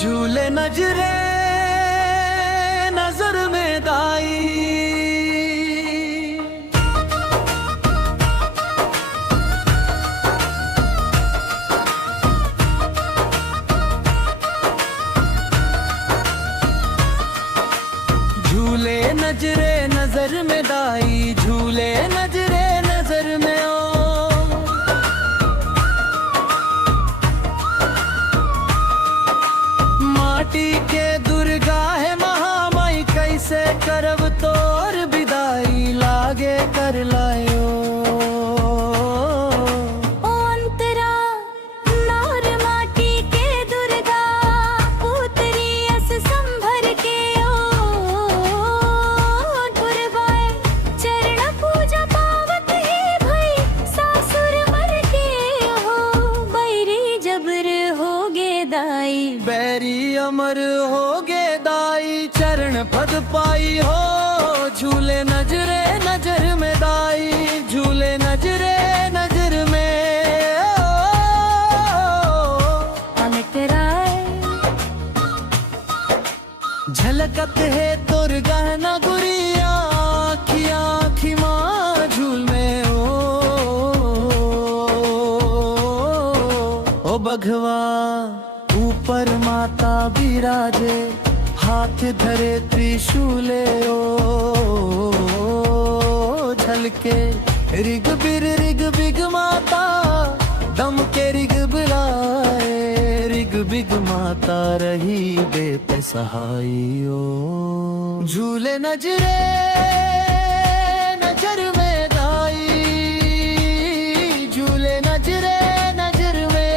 झूले नजरे नजर में दाई, झूले नजरे नजर में दाई, झूले नजरे नजर में ओ। माटी के दुर्गा है महामाई, कैसे करब तोर विदाई, लागे कर लायो बैरी अमर होगे दाई, चरण पद पाई हो। झूले नजरे नजर में दाई, झूले नजरे नजर में झलकत है तोर गहना गुड़िया, आखी आखी माँ झूल में ओ बघवा ऊपर माता विराजे, हाथ धरे त्रिशूले ओ। झलके रिग बिर रिग बिग माता, दम के रिग बिलाए, रिग बिग माता रही बेपसहाई ओ। झूले नजरे नजर में दाई, झूले नजरे नजर में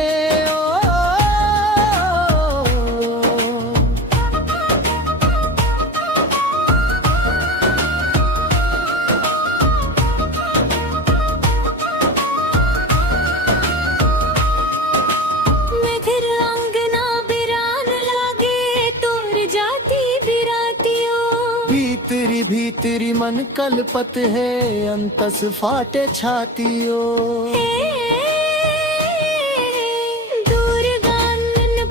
भीतरी भीतरी मन कलपत है, अंतस फाटे छातियो।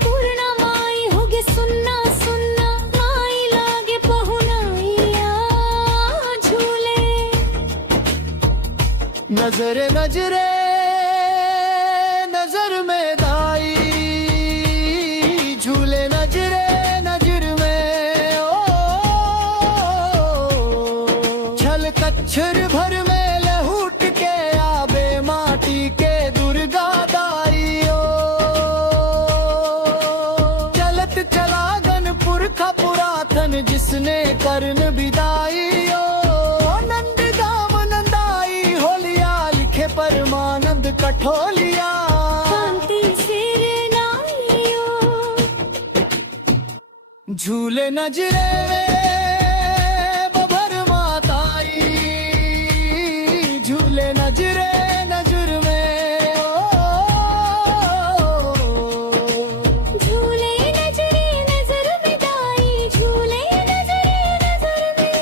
पूर्णा माई होगे सुन्ना सुन्ना, माई लागे पहुनाइया झूले। नजरे नजरे नजर में दाई, झूले नजरे नजर में कच्छर भर में लहूट के आबे, माटी के दुर्गा दाई ओ। चलत चला गन पुरखा पुरातन, जिसने करन विदाई ओ। नंद गाम नंदाई होलिया, लिखे परमानंद कठोलिया। झूले नजरे नजरे नजर में झूले नजरे नजर में दाई, झूले नजरे नजर में।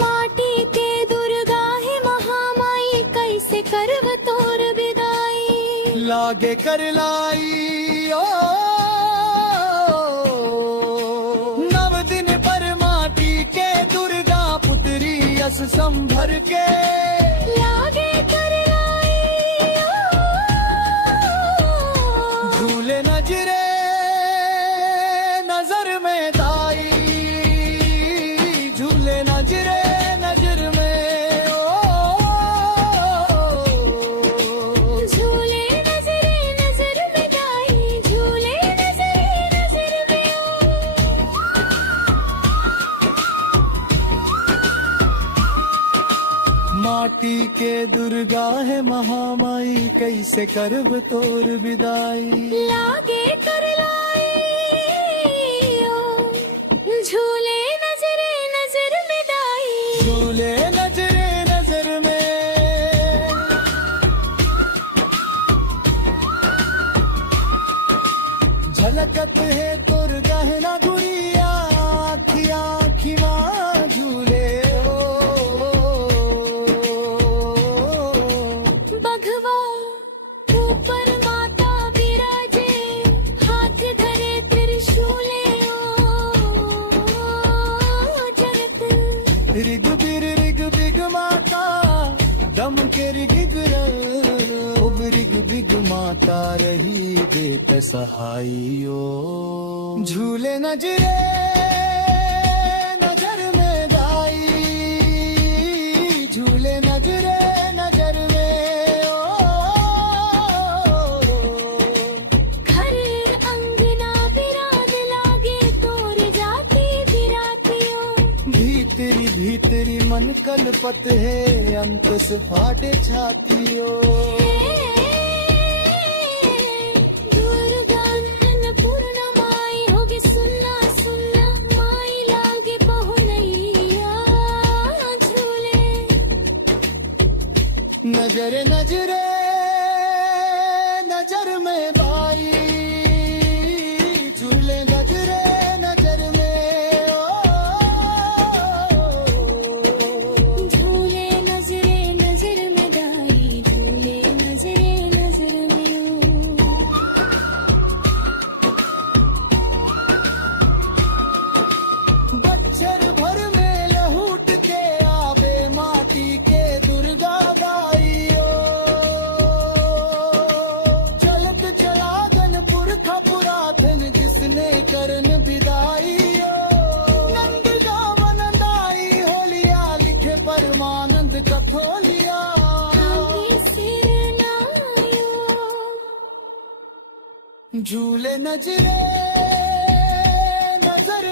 माटी के दुर्गा है महामाई, कैसे करब तोर विदाई, लागे कर लाई ओ। संभर के लागे कर लाई झूले नजरे नजर में दाई, झूले नजरे नजर में झूले नजरे नजर में दाई, झूले नजरे नजर में माटी के दुर्गा है महामाई, कैसे करब तोर विदाई, लागे कर लाई झूले नजरे नजर में दाई, झूले नजरे नजर में झलकत है तोर गहना गुड़िया, आखी आखी माँ झूले भगवा दम के रिगिगर उबरिग बिग माता रही देत सहाइयो झूले नजरे नजर में दाई झूले नजरे नजर में घर अंगना बिराद लागे तोर जाती बिरातियों भीतरी भीतरी मन कलपत है अंत से फाटे छातियों दुर्गा अन्नपूर्णा माई होगे सुनना सुनना माई लागे बहुनैया झूले नजरे नजरे नजर में बाई झूले नजरे नजर में झूले नजरे नजर में दाई झूले नजरे नजर में बच्चर भर में लहूट के आवे माटी के दुर्गा बाइयो चलत चला गन पुरखा पुरातन जिसने करन विदाइयो नंद गावन दाई होलिया लिखे परमानंद कथोलिया आगे सिर नायो झूले नजरे नजर